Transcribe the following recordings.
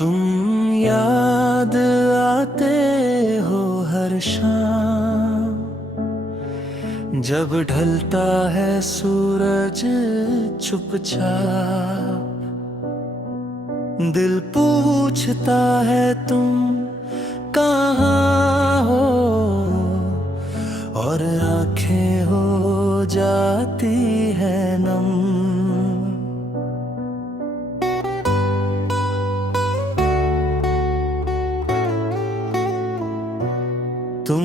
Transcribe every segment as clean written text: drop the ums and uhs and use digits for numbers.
तुम याद आते हो हर शाम, जब ढलता है सूरज चुपचाप। दिल पूछता है तुम कहाँ हो, और आंखें हो जाती है नम। तुम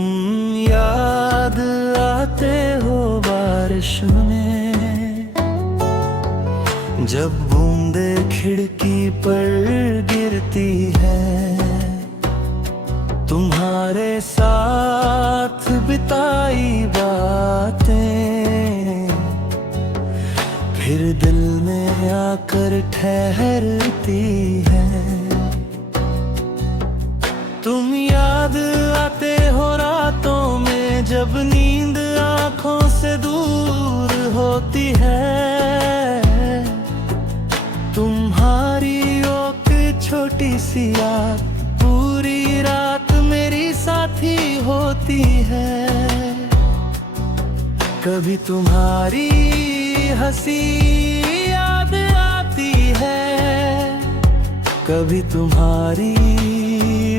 याद आते हो बारिश में, जब बूंदे खिड़की पर गिरती है। तुम्हारे साथ बिताई बातें फिर दिल में आकर ठहरती है। तुम याद आते हो रातों में, जब नींद आंखों से दूर होती है। तुम्हारी एक छोटी सी याद पूरी रात मेरी साथी होती है। कभी तुम्हारी हंसी याद आती है, कभी तुम्हारी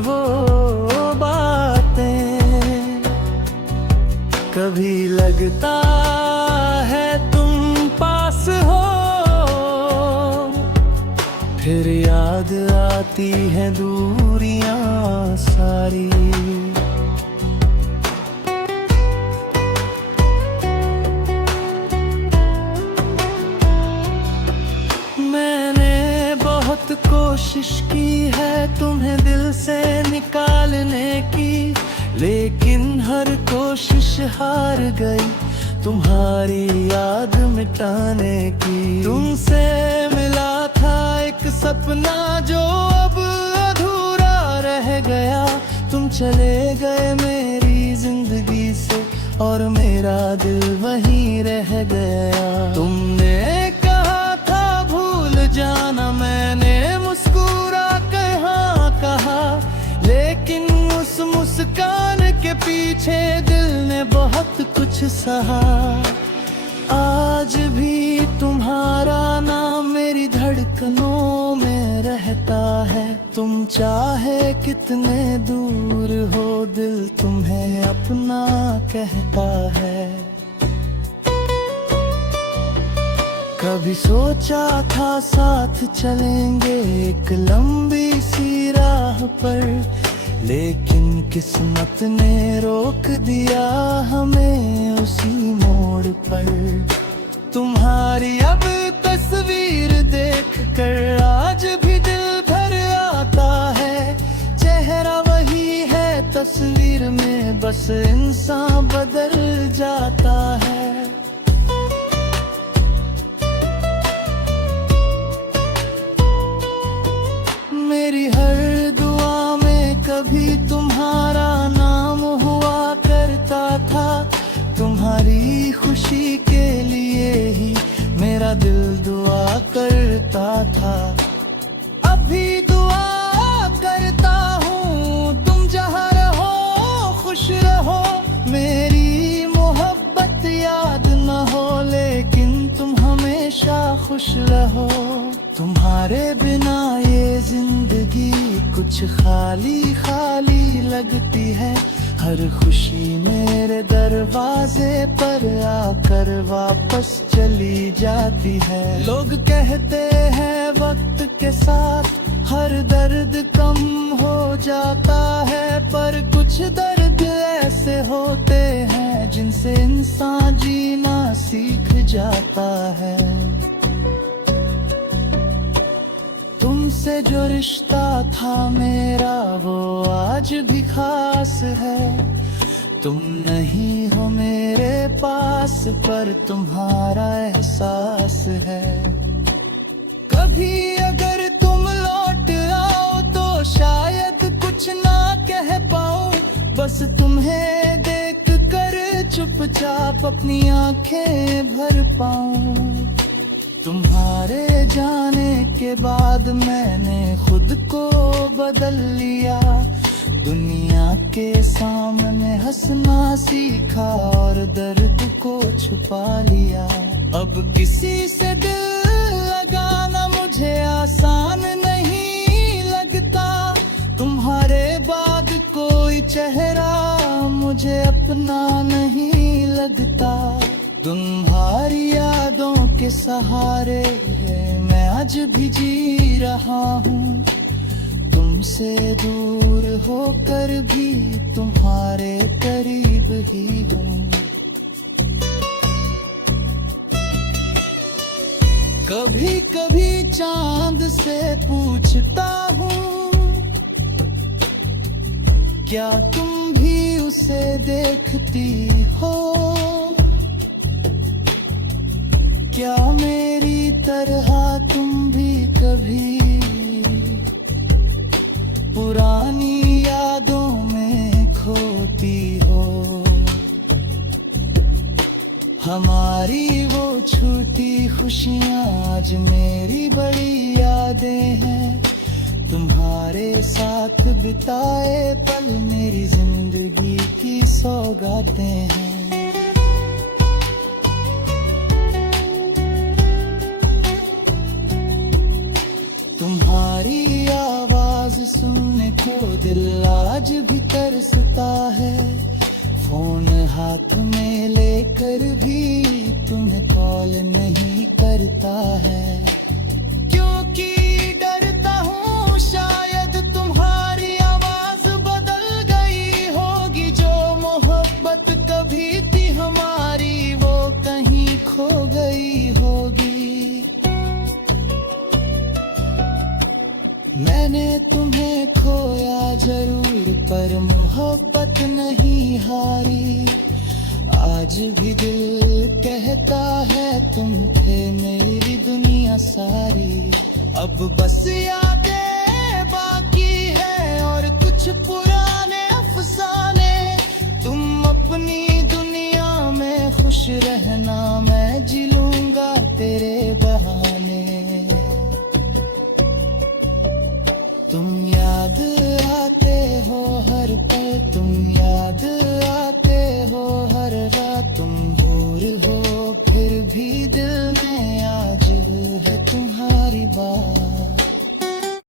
वो बातें। कभी लगता है तुम पास हो, फिर याद आती है दूरियां सारी। मैंने बहुत कोशिश की है तुम्हें दिल से निकालने की, लेकिन हर कोशिश हार गई तुम्हारी याद मिटाने की। तुमसे मिला था एक सपना जो अब अधूरा रह गया। तुम चले गए मेरी जिंदगी से, और मेरा दिल वहीं रह गया। तुमने कहा था भूल जाना, मैंने मुस्कुरा कर हाँ कहा, लेकिन उस मुस्कान के पीछे दिल ने बहुत कुछ सहा। आज भी तुम्हारा नाम मेरी धड़कनों में रहता है। तुम चाहे कितने दूर हो, दिल तुम्हें अपना कहता है। कभी सोचा था साथ चलेंगे एक लंबी सी राह पर, लेकिन किस्मत ने रोक दिया हमें उसी मोड़ पर। तुम्हारी अब तस्वीर देखकर आज भी दिल भर आता है। चेहरा वही है तस्वीर में, बस इंसान बदल जाता है। मेरी हर दुआ में कभी तुम्हारा नाम हुआ करता था। तुम्हारी खुशी के लिए ही मेरा दिल दुआ करता था। अभी दुआ करता हूँ तुम जहाँ रहो खुश रहो। मेरी मोहब्बत याद न हो, लेकिन तुम हमेशा खुश रहो। तुम्हारे बिना ये जिंदगी कुछ खाली खाली लगती है। हर खुशी मेरे दरवाजे पर आकर वापस चली जाती है। लोग कहते हैं वक्त के साथ हर दर्द कम हो जाता है, पर कुछ दर्द ऐसे होते हैं जिनसे इंसान जीना सीख जाता है। तुमसे जो रिश्ता था मेरा वो आज भी खास है। तुम नहीं हो मेरे पास, पर तुम्हारा एहसास है। कभी अगर तुम लौट आओ तो शायद कुछ ना कह पाऊं, बस तुम्हें देख कर चुपचाप अपनी आंखें भर पाऊं। तुम्हारे जाने के बाद मैंने खुद को बदल लिया। दुनिया के सामने हंसना सीखा और दर्द को छुपा लिया। अब किसी से दिल लगाना मुझे आसान नहीं लगता। तुम्हारे बाद कोई चेहरा मुझे अपना नहीं लगता। तुम्हारी यादों के सहारे मैं आज भी जी रहा हूँ। तुमसे दूर होकर भी तुम्हारे करीब ही हूँ। कभी कभी चांद से पूछता हूँ, क्या तुम भी उसे देखती हो? क्या मेरी तरह तुम भी कभी पुरानी यादों में खोती हो? हमारी वो छूटी खुशियाँ आज मेरी बड़ी यादें हैं। तुम्हारे साथ बिताए पल मेरी जिंदगी की सौगातें हैं। तुम्हारी आवाज सुनने को दिल आज भी तरसता है। फोन हाथ में लेकर भी तुम्हें कॉल नहीं करता है। क्योंकि डरता हूँ शायद तुम्हारी आवाज बदल गई होगी। जो मोहब्बत कभी थी हमारी वो कहीं खो गई होगी। मैंने तुम्हें खोया जरूर पर मोहब्बत नहीं हारी। आज भी दिल कहता है तुम थे मेरी दुनिया सारी। अब बस यादें बाकी है और कुछ पुराने अफसाने। तुम अपनी दुनिया में खुश रहना, मैं जी लूंगा तेरे बहाने। तुम याद आते हो हर पल, तुम याद आते हो हर रात। तुम दूर हो फिर भी दिल